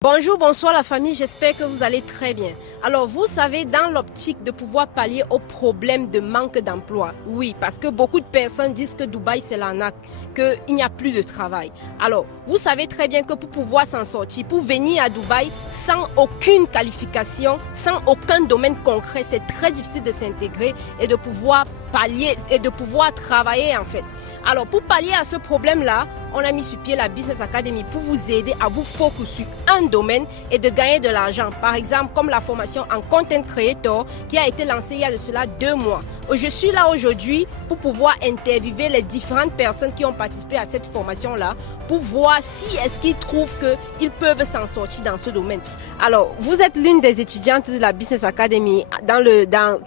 Bonjour, bonsoir la famille, j'espère que vous allez très bien. Alors vous savez, dans l'optique de pouvoir pallier au problème de manque d'emploi, oui, parce que beaucoup de personnes disent que Dubaï c'est l'arnaque, qu'il n'y a plus de travail. Alors vous savez très bien que pour pouvoir s'en sortir, pour venir à Dubaï sans aucune qualification, sans aucun domaine concret, c'est très difficile de s'intégrer et de pouvoir pallier et de pouvoir travailler en fait. Alors pour pallier à ce problème-là, on a mis sur pied la Business Academy pour vous aider à vous focus sur un domaine et de gagner de l'argent. Par exemple, comme la formation en Content Creator qui a été lancée il y a de cela 2 mois. Je suis là aujourd'hui pour pouvoir interviewer les différentes personnes qui ont participé à cette formation-là pour voir si est-ce qu'ils trouvent qu'ils peuvent s'en sortir dans ce domaine. Alors, vous êtes l'une des étudiantes de la Business Academy.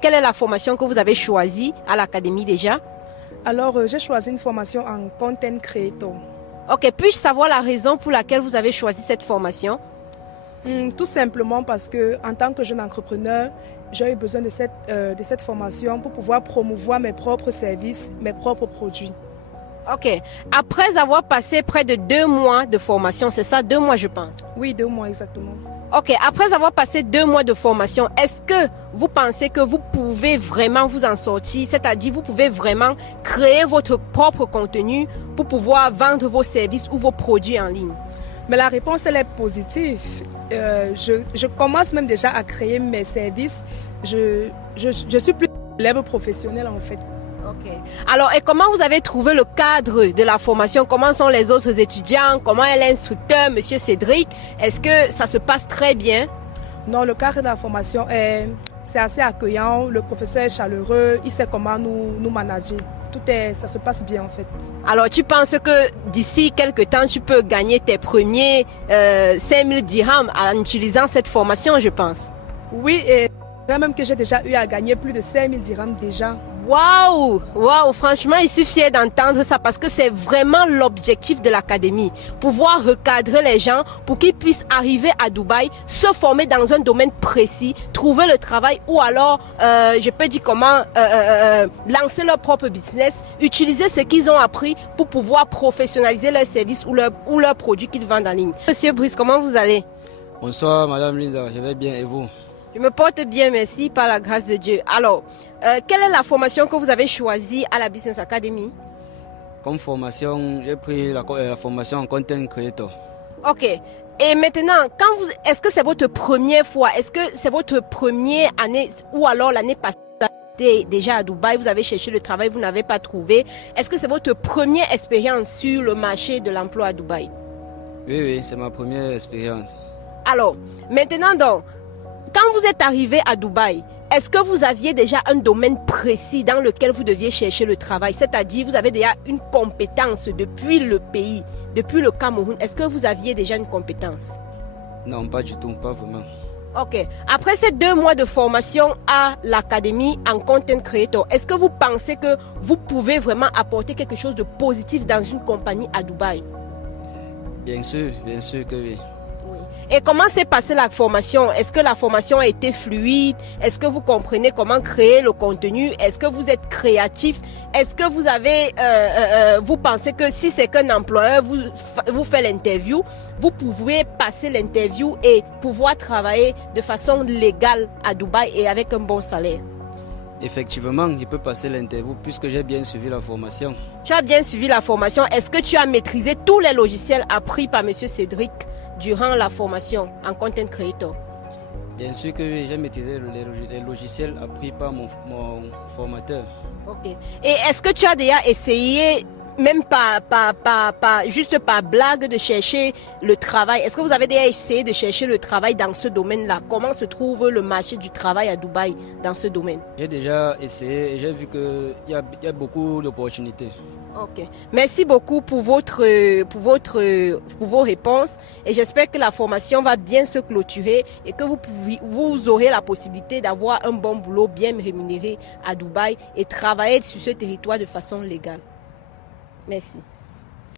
Quelle est la formation que vous avez choisie à l'académie déjà? Alors, j'ai choisi une formation en Content Creator. Ok, puis-je savoir la raison pour laquelle vous avez choisi cette formation? Tout simplement parce que, en tant que jeune entrepreneur, j'ai eu besoin de cette formation pour pouvoir promouvoir mes propres services, mes propres produits. Ok, après avoir passé près de 2 mois de formation, c'est ça, 2 mois je pense? Oui, 2 mois exactement. Ok, après avoir passé 2 mois de formation, est-ce que vous pensez que vous pouvez vraiment vous en sortir? C'est-à-dire, vous pouvez vraiment créer votre propre contenu pour pouvoir vendre vos services ou vos produits en ligne? Mais la réponse, elle est positive. Je commence même déjà à créer mes services. Je suis plus élève professionnelle en fait. Ok. Alors, et comment vous avez trouvé le cadre de la formation? Comment sont les autres étudiants? Comment est l'instructeur, Monsieur Cédric? Est-ce que ça se passe très bien? Non, le cadre de la formation, c'est assez accueillant. Le professeur est chaleureux. Il sait comment nous manager. Ça se passe bien en fait. Alors, tu penses que d'ici quelques temps, tu peux gagner tes premiers 5000 dirhams en utilisant cette formation, je pense? Oui, et même que j'ai déjà eu à gagner plus de 5000 dirhams déjà. Waouh, waouh, franchement, je suis fière d'entendre ça parce que c'est vraiment l'objectif de l'académie. Pouvoir recadrer les gens pour qu'ils puissent arriver à Dubaï, se former dans un domaine précis, trouver le travail ou alors, je peux dire comment, lancer leur propre business, utiliser ce qu'ils ont appris pour pouvoir professionnaliser leurs services ou leurs produits qu'ils vendent en ligne. Monsieur Brice, comment vous allez? Bonsoir Madame Linda, je vais bien et vous? Je me porte bien, merci, par la grâce de Dieu. Alors, quelle est la formation que vous avez choisie à la Business Academy? Comme formation, j'ai pris la formation en Content Creator. Ok. Et maintenant, est-ce que c'est votre première fois? Est-ce que c'est votre première année ou alors l'année passée? Déjà à Dubaï, vous avez cherché le travail, vous n'avez pas trouvé. Est-ce que c'est votre première expérience sur le marché de l'emploi à Dubaï? Oui, c'est ma première expérience. Alors, maintenant donc, quand vous êtes arrivé à Dubaï, est-ce que vous aviez déjà un domaine précis dans lequel vous deviez chercher le travail? C'est-à-dire, vous avez déjà une compétence depuis le pays, depuis le Cameroun. Est-ce que vous aviez déjà une compétence? Non, pas du tout, pas vraiment. Ok. Après ces 2 mois de formation à l'académie en Content Creator, est-ce que vous pensez que vous pouvez vraiment apporter quelque chose de positif dans une compagnie à Dubaï? Bien sûr que oui. Et comment s'est passée la formation? Est-ce que la formation a été fluide? Est-ce que vous comprenez comment créer le contenu? Est-ce que vous êtes créatif? Est-ce que vous avez, vous pensez que si c'est qu'un employeur vous fait l'interview, vous pouvez passer l'interview et pouvoir travailler de façon légale à Dubaï et avec un bon salaire? Effectivement, il peut passer l'interview puisque j'ai bien suivi la formation. Tu as bien suivi la formation. Est-ce que tu as maîtrisé tous les logiciels appris par Monsieur Cédric durant la formation en Content Creator? Bien sûr que oui, j'ai maîtrisé les logiciels appris par mon formateur. Ok. Et est-ce que tu as déjà essayé, même juste par blague, de chercher le travail? Est-ce que vous avez déjà essayé de chercher le travail dans ce domaine-là? Comment se trouve le marché du travail à Dubaï dans ce domaine? J'ai déjà essayé et j'ai vu qu'il y a beaucoup d'opportunités. Ok. Merci beaucoup pour vos réponses et j'espère que la formation va bien se clôturer et que vous aurez la possibilité d'avoir un bon boulot bien rémunéré à Dubaï et travailler sur ce territoire de façon légale. Merci.